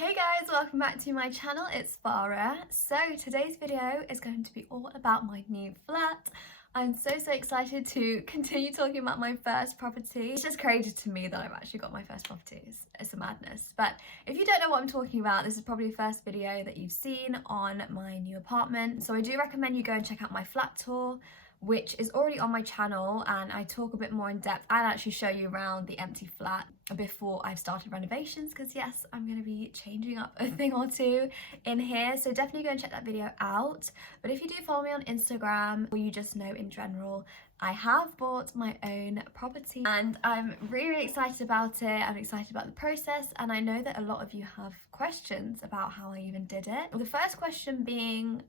Hey guys, welcome back to my channel. It's Farah. So today's video is going to be all about my new flat. I'm so excited to continue talking about my first property. It's just crazy to me that I've actually got my first property. It's a madness. But if you don't know what I'm talking about, this is probably the first video that you've seen on my new apartment. So I do recommend you go and check out my flat tour, which is already on my channel, and I talk a bit more in depth and actually show you around the empty flat before I've started renovations, because yes, I'm going to be changing up a thing or two in here, so definitely go and check that video out. But if you do follow me on Instagram, or you just know in general, I have bought my own property and I'm really excited about it. I'm excited about the process, and I know that a lot of you have questions about how I even did it. The first question being,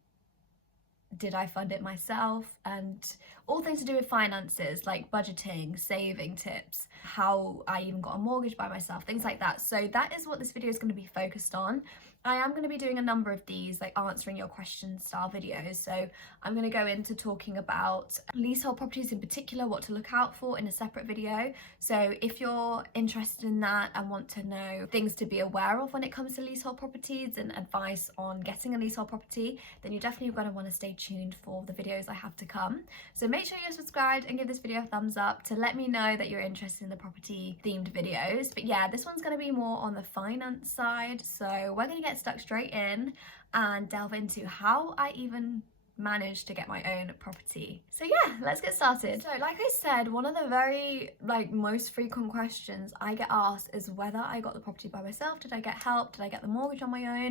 did I fund it myself? And all things to do with finances, like budgeting, saving tips, how I even got a mortgage by myself, things like that. So that is what this video is going to be focused on. I am going to be doing a number of these, like answering your questions style videos. So I'm going to go into talking about leasehold properties in particular, what to look out for in a separate video. So if you're interested in that and want to know things to be aware of when it comes to leasehold properties and advice on getting a leasehold property, then you're definitely going to want to stay tuned for the videos I have to come. So make sure you're subscribed and give this video a thumbs up to let me know that you're interested in the property themed videos. But yeah, this one's going to be more on the finance side. So we're going to get stuck straight in and delve into how I even managed to get my own property. So yeah, let's get started. So like I said, one of the very most frequent questions I get asked is whether I got the property by myself. Did I get help? Did I get the mortgage on my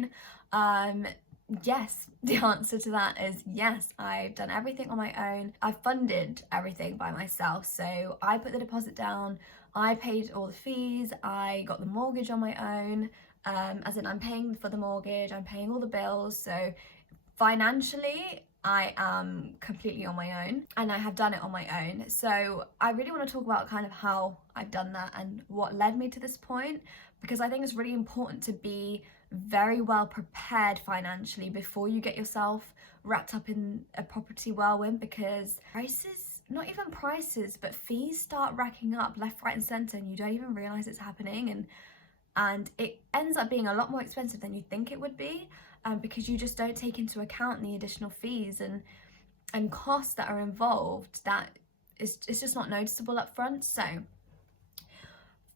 own? Yes, the answer to that is yes. I've done everything on my own. I funded everything by myself. So I put the deposit down, I paid all the fees, I got the mortgage on my own. As in, I'm paying for the mortgage, I'm paying all the bills. So financially, I am completely on my own, and I have done it on my own. So I really want to talk about kind of how I've done that and what led me to this point, because I think it's really important to be very well prepared financially before you get yourself wrapped up in a property whirlwind, because prices, not even prices, but fees start racking up left, right and centre, and you don't even realise it's happening, and it ends up being a lot more expensive than you think it would be, because you just don't take into account the additional fees and costs that are involved that it's just not noticeable up front. So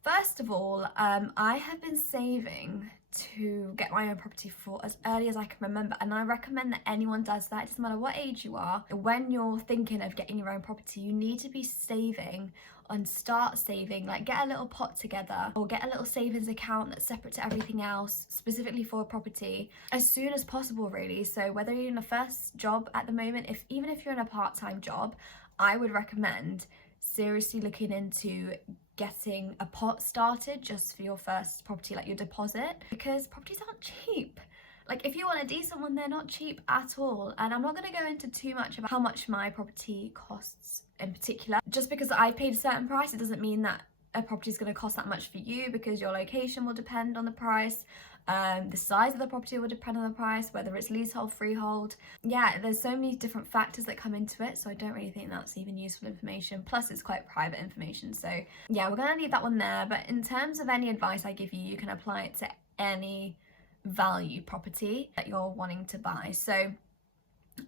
first of all, I have been saving to get my own property for as early as I can remember, and I recommend that anyone does that. It doesn't matter what age you are. When you're thinking of getting your own property, you need to be saving and start saving. Like, get a little pot together or get a little savings account that's separate to everything else, specifically for a property, as soon as possible, really. So whether you're in a first job at the moment, even if you're in a part-time job, I would recommend seriously looking into getting a pot started just for your first property, like your deposit, because properties aren't cheap. Like, if you want a decent one, they're not cheap at all. And I'm not going to go into too much about how much my property costs in particular. Just because I paid a certain price, it doesn't mean that a property is going to cost that much for you, because your location will depend on the price. The size of the property will depend on the price, whether it's leasehold, freehold. Yeah, there's so many different factors that come into it, so I don't really think that's even useful information. Plus, it's quite private information, so yeah, we're gonna leave that one there. But in terms of any advice I give you, you can apply it to any value property that you're wanting to buy. So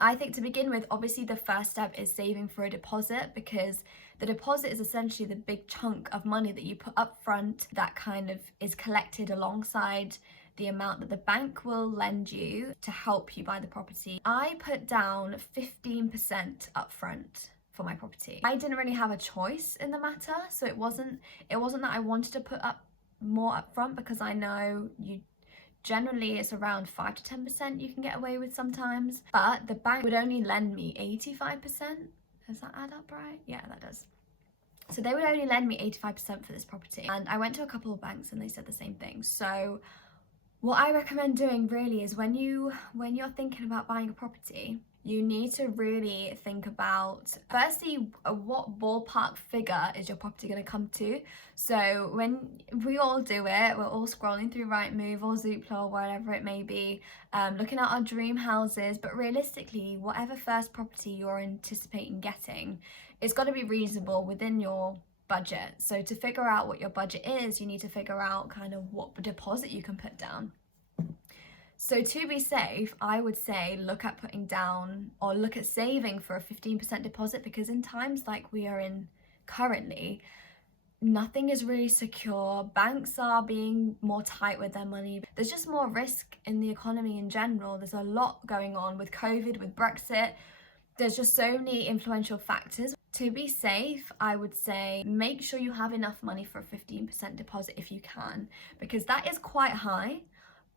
I think to begin with, obviously the first step is saving for a deposit, because the deposit is essentially the big chunk of money that you put up front that kind of is collected alongside the amount that the bank will lend you to help you buy the property. I put down 15% up front for my property. I didn't really have a choice in the matter, so it wasn't that I wanted to put up more up front, because I know generally it's around 5 to 10% you can get away with sometimes, but the bank would only lend me 85%. Does that add up right? Yeah, that does. So they would only lend me 85% for this property, and I went to a couple of banks and they said the same thing. So what I recommend doing really is when you're thinking about buying a property, you need to really think about, firstly, what ballpark figure is your property going to come to. So when we all do it, we're all scrolling through Rightmove or Zoopla or whatever it may be, looking at our dream houses, but realistically, whatever first property you're anticipating getting, it's got to be reasonable within your budget. So to figure out what your budget is, you need to figure out kind of what deposit you can put down. So to be safe, I would say look at putting down or look at saving for a 15% deposit, because in times like we are in currently, nothing is really secure. Banks are being more tight with their money. There's just more risk in the economy in general. There's a lot going on with COVID, with Brexit. There's just so many influential factors. To be safe, I would say make sure you have enough money for a 15% deposit if you can, because that is quite high,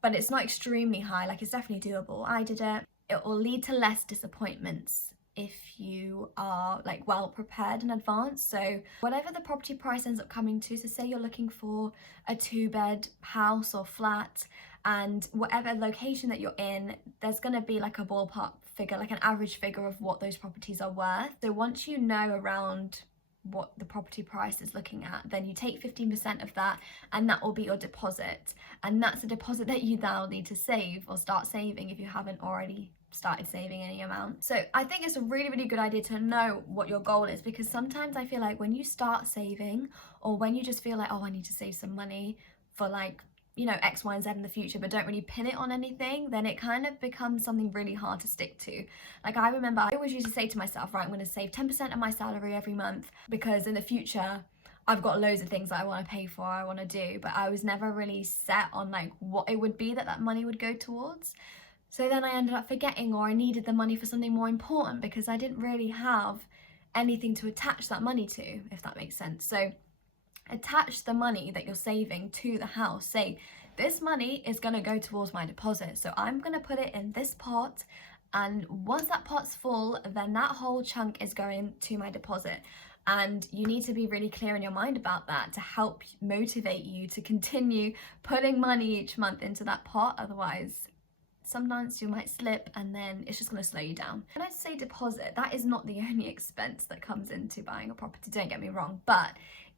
but it's not extremely high. Like, it's definitely doable. I did it. It will lead to less disappointments if you are like well prepared in advance. So whatever the property price ends up coming to, so say you're looking for a 2-bed house or flat, and whatever location that you're in, there's going to be like a ballpark figure, like an average figure of what those properties are worth. So once you know around what the property price is looking at, then you take 15% of that, and that will be your deposit. And that's a deposit that you now need to save or start saving if you haven't already started saving any amount. So I think it's a really, really good idea to know what your goal is, because sometimes I feel like when you start saving, or when you just feel like, oh, I need to save some money for like, you know, X, Y, and Z in the future, but don't really pin it on anything, then it kind of becomes something really hard to stick to. Like, I remember I always used to say to myself, right, I'm going to save 10% of my salary every month, because in the future I've got loads of things that I want to pay for, I want to do, but I was never really set on like what it would be that money would go towards. So then I ended up forgetting, or I needed the money for something more important, because I didn't really have anything to attach that money to, if that makes sense. So attach the money that you're saving to the house. Say, this money is going to go towards my deposit, so I'm going to put it in this pot, and once that pot's full, then that whole chunk is going to my deposit. And you need to be really clear in your mind about that to help motivate you to continue putting money each month into that pot. Otherwise, sometimes you might slip, and then it's just going to slow you down. When I say deposit, that is not the only expense that comes into buying a property, don't get me wrong, but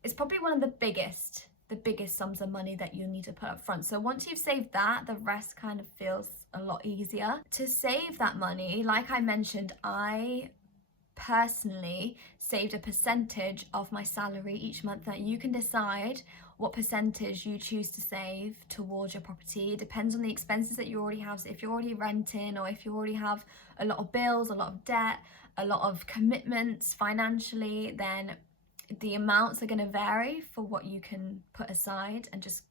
it's probably one of the biggest sums of money that you need to put up front. So once you've saved that, the rest kind of feels a lot easier. To save that money, like I mentioned, I personally saved a percentage of my salary each month. That you can decide what percentage you choose to save towards your property. It depends on the expenses that you already have. So if you're already renting, or if you already have a lot of bills, a lot of debt, a lot of commitments financially, then the amounts are going to vary for what you can put aside and just,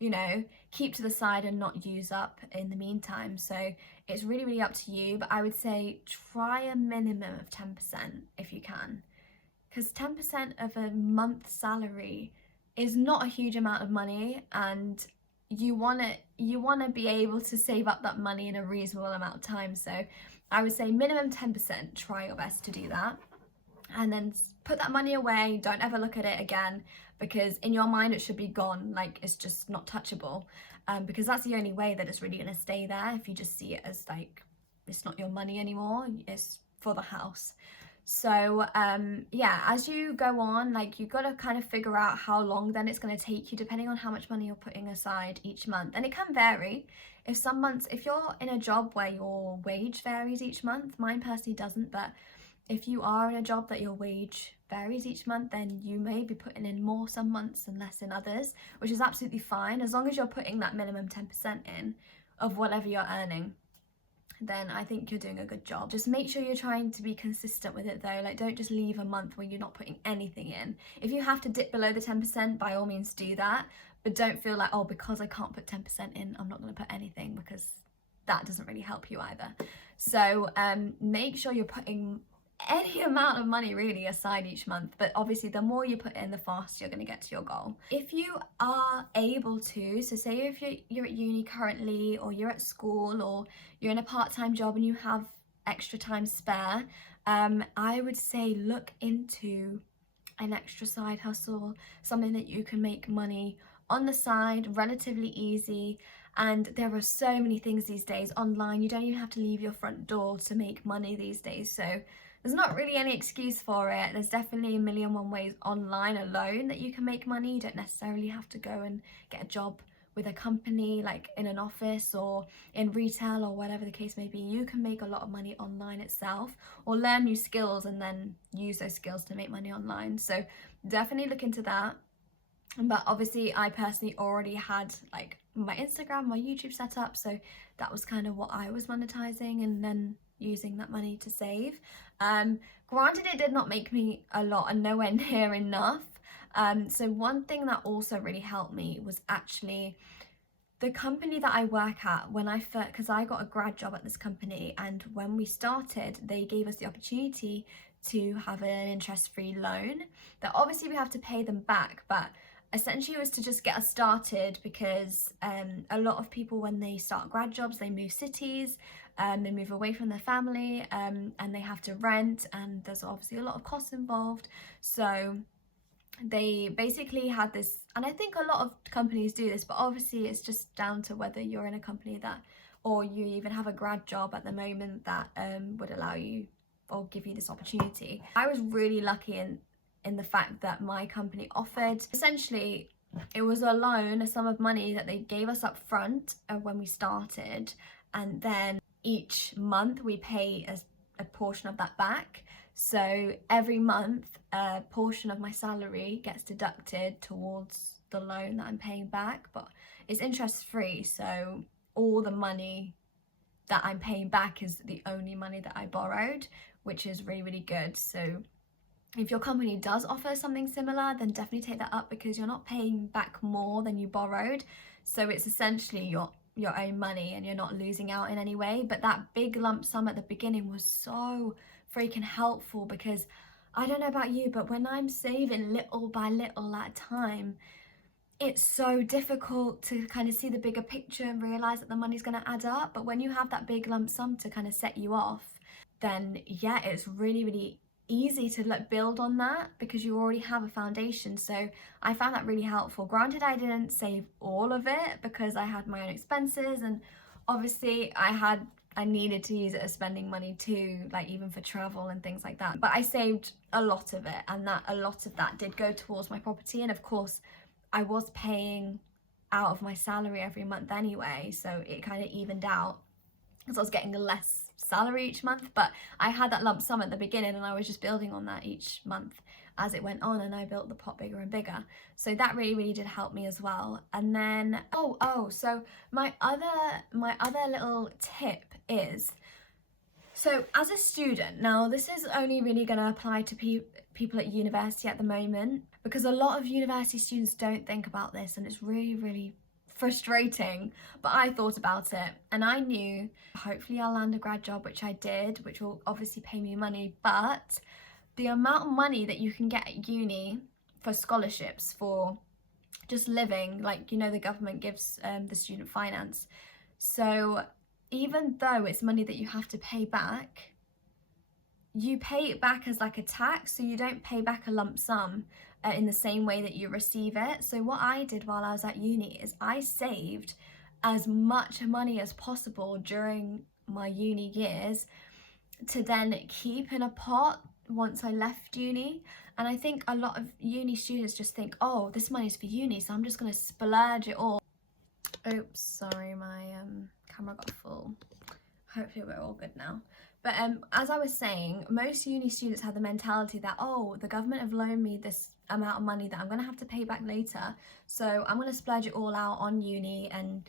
you know, keep to the side and not use up in the meantime. So it's really, really up to you, but I would say try a minimum of 10% if you can, because 10% of a month's salary is not a huge amount of money, and you want to be able to save up that money in a reasonable amount of time. So I would say minimum 10%, try your best to do that. And then put that money away, don't ever look at it again, because in your mind it should be gone, like it's just not touchable, because that's the only way that it's really going to stay there, if you just see it as like it's not your money anymore, it's for the house. So yeah, as you go on, like you've got to kind of figure out how long then it's going to take you, depending on how much money you're putting aside each month. And it can vary. If some months, if you're in a job where your wage varies each month, mine personally doesn't, but if you are in a job that your wage varies each month, then you may be putting in more some months and less in others, which is absolutely fine. As long as you're putting that minimum 10% in of whatever you're earning, then I think you're doing a good job. Just make sure you're trying to be consistent with it though. Like, don't just leave a month where you're not putting anything in. If you have to dip below the 10%, by all means do that, but don't feel like, oh, because I can't put 10% in, I'm not going to put anything, because that doesn't really help you either. So make sure you're putting any amount of money really aside each month, but obviously the more you put in, the faster you're going to get to your goal. If you are able to, so say if you're at uni currently, or you're at school, or you're in a part-time job and you have extra time spare, I would say look into an extra side hustle, something that you can make money on the side relatively easy. And there are so many things these days online. You don't even have to leave your front door to make money these days, so there's not really any excuse for it. There's definitely a million and one ways online alone that you can make money. You don't necessarily have to go and get a job with a company, like in an office or in retail or whatever the case may be. You can make a lot of money online itself, or learn new skills and then use those skills to make money online. So definitely look into that. But obviously I personally already had like my Instagram, my YouTube set up, so that was kind of what I was monetizing and then using that money to save. Granted, it did not make me a lot and nowhere near enough. So one thing that also really helped me was actually the company that I work at. When I first, because I got a grad job at this company, and when we started, they gave us the opportunity to have an interest-free loan that obviously we have to pay them back, but essentially it was to just get us started, because a lot of people, when they start grad jobs, they move cities, they move away from their family, and they have to rent, and there's obviously a lot of costs involved. So they basically had this, and I think a lot of companies do this, but obviously it's just down to whether you're in a company that, or you even have a grad job at the moment that would allow you or give you this opportunity. I was really lucky in the fact that my company offered, essentially it was a loan, a sum of money that they gave us up front when we started, and then each month we pay a portion of that back. So every month a portion of my salary gets deducted towards the loan that I'm paying back, but it's interest free, so all the money that I'm paying back is the only money that I borrowed, which is really, really good. So if your company does offer something similar, then definitely take that up, because you're not paying back more than you borrowed. So it's essentially your own money and you're not losing out in any way. But that big lump sum at the beginning was so freaking helpful, because I don't know about you, but when I'm saving little by little at a time, it's so difficult to kind of see the bigger picture and realize that the money's going to add up. But when you have that big lump sum to kind of set you off, then yeah, it's really, really easy to like build on that, because you already have a foundation. So I found that really helpful. Granted, I didn't save all of it because I had my own expenses, and obviously I needed to use it as spending money too, like even for travel and things like that. But I saved a lot of it, and that a lot of that did go towards my property. And of course, I was paying out of my salary every month anyway, so it kind of evened out, because I was getting less salary each month. But I had that lump sum at the beginning, and I was just building on that each month as it went on, and I built the pot bigger and bigger. So that really, really did help me as well. And then so my other little tip is, so as a student, now this is only really going to apply to people at university at the moment, because a lot of university students don't think about this, and it's really, really frustrating. But I thought about it, and I knew hopefully I'll land a grad job, which I did, which will obviously pay me money. But the amount of money that you can get at uni for scholarships, for just living, like, you know, the government gives the student finance. So even though it's money that you have to pay back, you pay it back as like a tax, so you don't pay back a lump sum in the same way that you receive it. So what I did while I was at uni is I saved as much money as possible during my uni years to then keep in a pot once I left uni. And I think a lot of uni students just think, oh, this money's for uni, so I'm just going to splurge it all. Oops, sorry, my camera got full. Hopefully we're all good now. But as I was saying, most uni students have the mentality that, oh, the government have loaned me this amount of money that I'm going to have to pay back later, so I'm going to splurge it all out on uni, and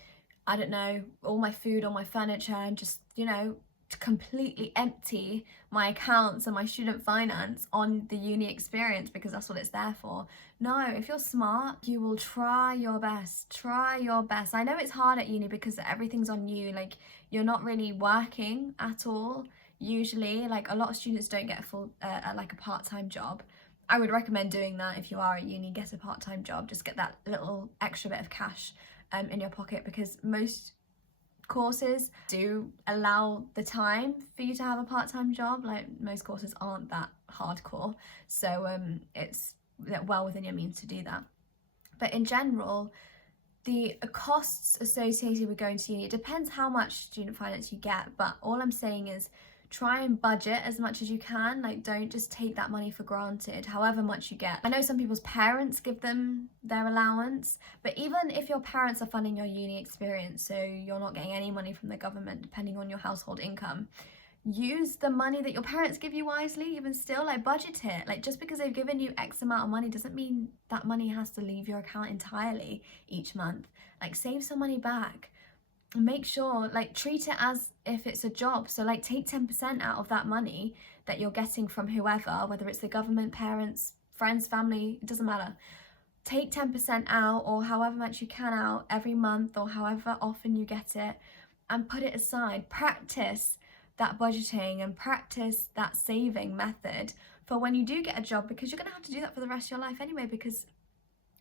I don't know, all my food, all my furniture, and just, you know, to completely empty my accounts and my student finance on the uni experience, because that's what it's there for. No, if you're smart, you will try your best. Try your best. I know it's hard at uni because everything's on you, like you're not really working at all usually. Like a lot of students don't get a full like a part-time job. I would recommend doing that. If you are at uni, get a part-time job, just get that little extra bit of cash in your pocket, because most courses do allow the time for you to have a part-time job. Like most courses aren't that hardcore, so it's well within your means to do that. But in general, the costs associated with going to uni, it depends how much student finance you get, but all I'm saying is try and budget as much as you can. Like, don't just take that money for granted, however much you get. I know some people's parents give them their allowance, but even if your parents are funding your uni experience, so you're not getting any money from the government depending on your household income, use the money that your parents give you wisely. Even still, like, budget it. Like, just because they've given you X amount of money doesn't mean that money has to leave your account entirely each month. Like, save some money back. Make sure, like, treat it as if it's a job. So, like, take 10% out of that money that you're getting from whoever, whether it's the government, parents, friends, family, it doesn't matter. Take 10% out, or however much you can out every month, or however often you get it, and put it aside. Practice that budgeting and practice that saving method for when you do get a job, because you're going to have to do that for the rest of your life anyway, because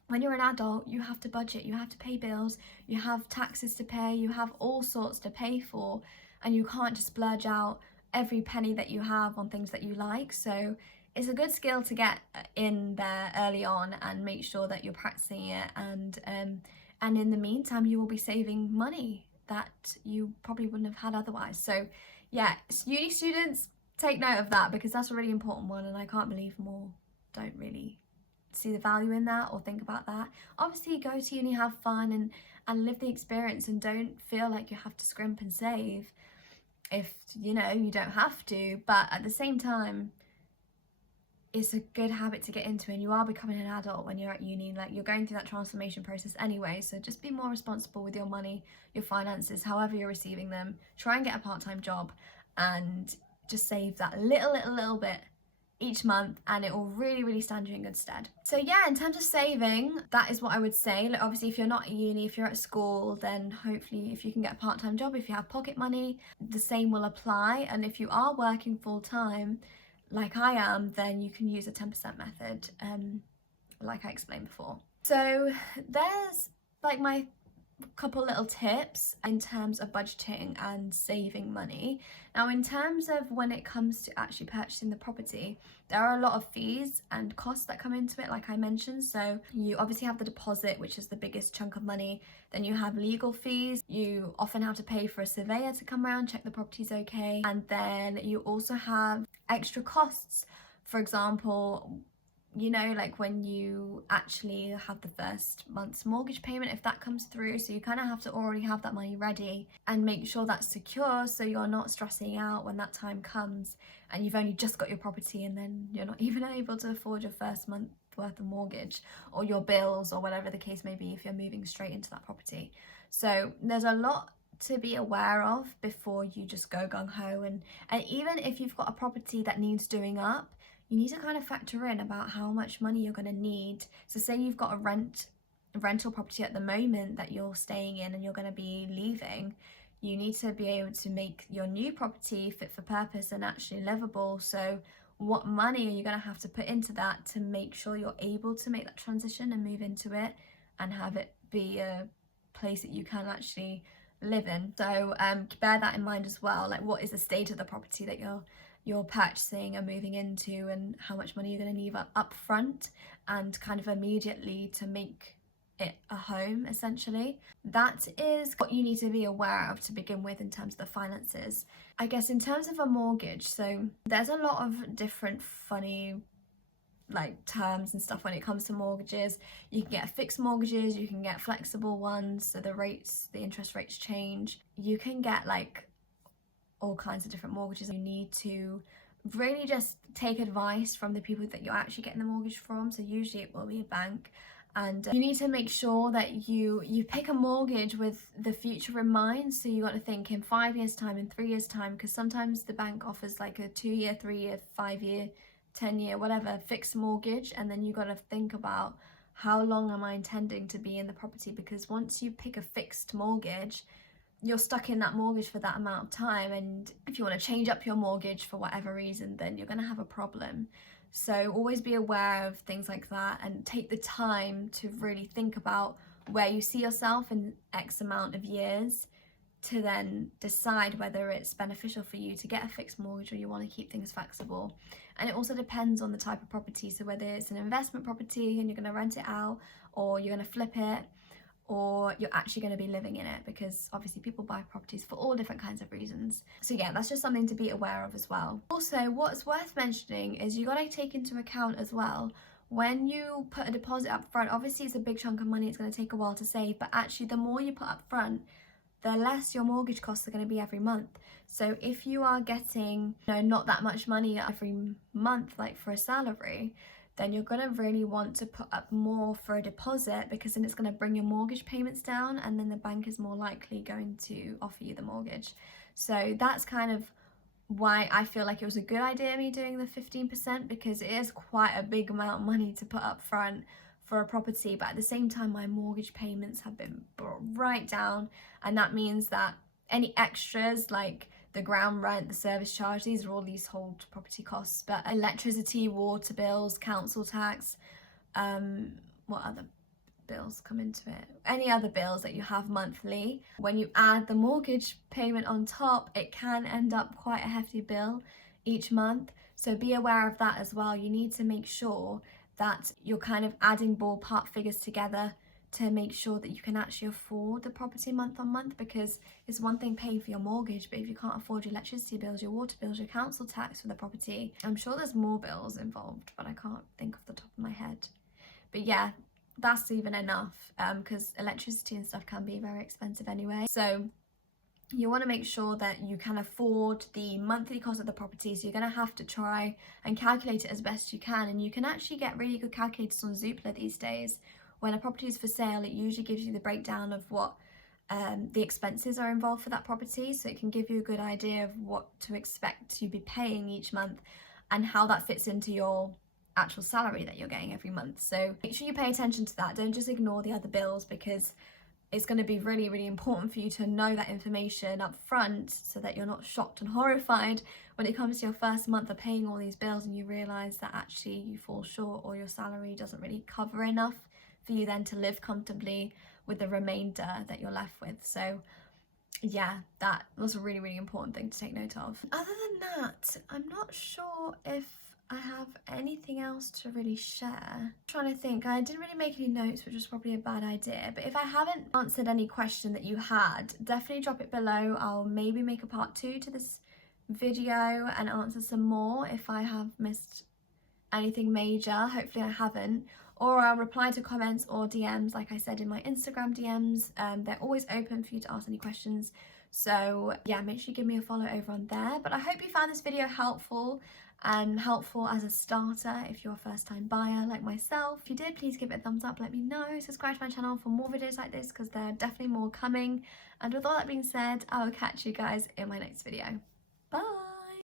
when you're an adult, you have to budget, you have to pay bills, you have taxes to pay, you have all sorts to pay for, and you can't just splurge out every penny that you have on things that you like. So it's a good skill to get in there early on and make sure that you're practicing it, and in the meantime you will be saving money that you probably wouldn't have had otherwise. So yeah, uni students, take note of that, because that's a really important one, and I can't believe more don't really see the value in that or think about that. Obviously, go to uni, have fun, and live the experience, and don't feel like you have to scrimp and save if you know you don't have to. But at the same time, it's a good habit to get into, and you are becoming an adult when you're at uni. Like, you're going through that transformation process anyway, so just be more responsible with your money, your finances, however you're receiving them. Try and get a part-time job and just save that little bit each month, and it will really stand you in good stead. So yeah, in terms of saving, that is what I would say. Like, obviously, if you're not at uni, if you're at school, then hopefully if you can get a part-time job, if you have pocket money, the same will apply. And if you are working full-time like I am, then you can use a 10% method, like I explained before. So there's like my couple little tips in terms of budgeting and saving money. Now, in terms of when it comes to actually purchasing the property, there are a lot of fees and costs that come into it, like I mentioned. So you obviously have the deposit, which is the biggest chunk of money. Then you have legal fees. You often have to pay for a surveyor to come around, check the property's okay. And then you also have extra costs. For example, you know, like when you actually have the first month's mortgage payment, if that comes through, so you kind of have to already have that money ready and make sure that's secure, so you're not stressing out when that time comes and you've only just got your property and then you're not even able to afford your first month worth of mortgage or your bills or whatever the case may be if you're moving straight into that property. So there's a lot to be aware of before you just go gung-ho, and even if you've got a property that needs doing up, you need to kind of factor in about how much money you're going to need. So say you've got a rental property at the moment that you're staying in and you're going to be leaving, you need to be able to make your new property fit for purpose and actually livable. So what money are you going to have to put into that to make sure you're able to make that transition and move into it and have it be a place that you can actually live in? So bear that in mind as well. Like, what is the state of the property that you're purchasing and moving into, and how much money you're going to need up front and kind of immediately to make it a home, essentially. That is what you need to be aware of to begin with in terms of the finances. I guess in terms of a mortgage, so there's a lot of different funny like terms and stuff when it comes to mortgages. You can get fixed mortgages, you can get flexible ones, so the interest rates change. You can get like all kinds of different mortgages. You need to really just take advice from the people that you're actually getting the mortgage from. So usually it will be a bank, and you need to make sure that you pick a mortgage with the future in mind. So you got to think in 5 years time, in 3 years time, because sometimes the bank offers like a 2-year, 3-year, 5-year, 10-year, whatever fixed mortgage, and then you got to think about how long am I intending to be in the property, because once you pick a fixed mortgage, you're stuck in that mortgage for that amount of time, and if you want to change up your mortgage for whatever reason, then you're going to have a problem. So always be aware of things like that and take the time to really think about where you see yourself in X amount of years to then decide whether it's beneficial for you to get a fixed mortgage or you want to keep things flexible. And it also depends on the type of property. So whether it's an investment property and you're going to rent it out, or you're going to flip it, or you're actually going to be living in it, because obviously people buy properties for all different kinds of reasons. So yeah, that's just something to be aware of as well. Also, what's worth mentioning is you got to take into account as well, when you put a deposit up front, obviously it's a big chunk of money, it's going to take a while to save, but actually the more you put up front, the less your mortgage costs are going to be every month. So if you are getting, not that much money every month, like for a salary, then you're going to really want to put up more for a deposit, because then it's going to bring your mortgage payments down, and then the bank is more likely going to offer you the mortgage. So that's kind of why I feel like it was a good idea me doing the 15%, because it is quite a big amount of money to put up front for a property. But at the same time, my mortgage payments have been brought right down, and that means that any extras like the ground rent, the service charge, these are all leasehold property costs, but electricity, water bills, council tax, what other bills come into it, any other bills that you have monthly, when you add the mortgage payment on top, it can end up quite a hefty bill each month. So be aware of that as well. You need to make sure that you're kind of adding ballpark figures together to make sure that you can actually afford the property month on month, because it's one thing paying for your mortgage, but if you can't afford your electricity bills, your water bills, your council tax for the property, I'm sure there's more bills involved, but I can't think off the top of my head. But yeah, that's even enough, because electricity and stuff can be very expensive anyway. So you want to make sure that you can afford the monthly cost of the property. So you're going to have to try and calculate it as best you can, and you can actually get really good calculators on Zoopla these days. When a property is for sale, it usually gives you the breakdown of what the expenses are involved for that property, so it can give you a good idea of what to expect to be paying each month and how that fits into your actual salary that you're getting every month. So make sure you pay attention to that. Don't just ignore the other bills, because it's going to be really, really important for you to know that information up front, so that you're not shocked and horrified when it comes to your first month of paying all these bills and you realise that actually you fall short, or your salary doesn't really cover enough for you then to live comfortably with the remainder that you're left with. So yeah, that was a really, really important thing to take note of. Other than that, I'm not sure if I have anything else to really share. I'm trying to think. I didn't really make any notes, which was probably a bad idea, but if I haven't answered any question that you had, definitely drop it below. I'll maybe make a part 2 to this video and answer some more if I have missed anything major. Hopefully I haven't. Or I'll reply to comments or DMs, like I said in my Instagram DMs. They're always open for you to ask any questions. So yeah, make sure you give me a follow over on there. But I hope you found this video helpful, and helpful as a starter if you're a first time buyer like myself. If you did, please give it a thumbs up, let me know. Subscribe to my channel for more videos like this, because there are definitely more coming. And with all that being said, I will catch you guys in my next video. Bye!